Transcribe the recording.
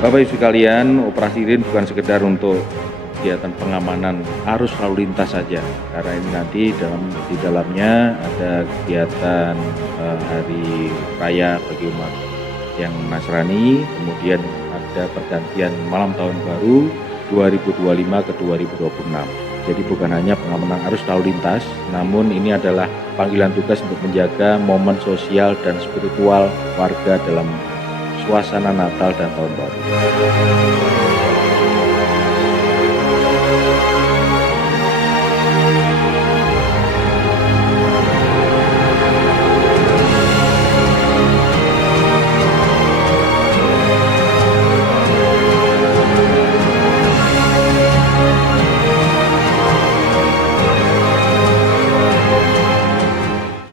Bapak Ibu sekalian, operasi ini bukan sekedar untuk kegiatan pengamanan arus lalu lintas saja, karena ini nanti di dalamnya ada kegiatan hari raya bagi umat yang Nasrani, kemudian ada pergantian malam tahun baru 2025 ke 2026. Jadi bukan hanya pengamanan arus lalu lintas, namun ini adalah panggilan tugas untuk menjaga momen sosial dan spiritual warga dalam suasana Natal dan Tahun Baru.